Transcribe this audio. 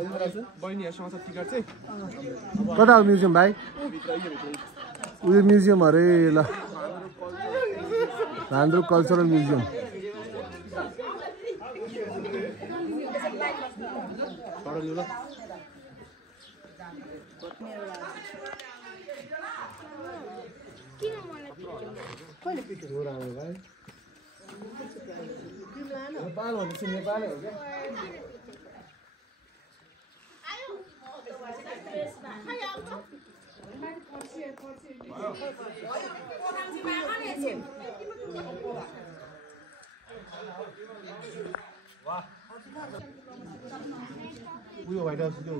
बहिनीहरुसँग छ टिकट चाहिँ कता हो म्युजियम भाइ उयो म्युजियम अरे ल भान्द्रो कल्चरल म्युजियम नेपाल भनेपछि नेपालै हो क्या उयो भाइरस त्यो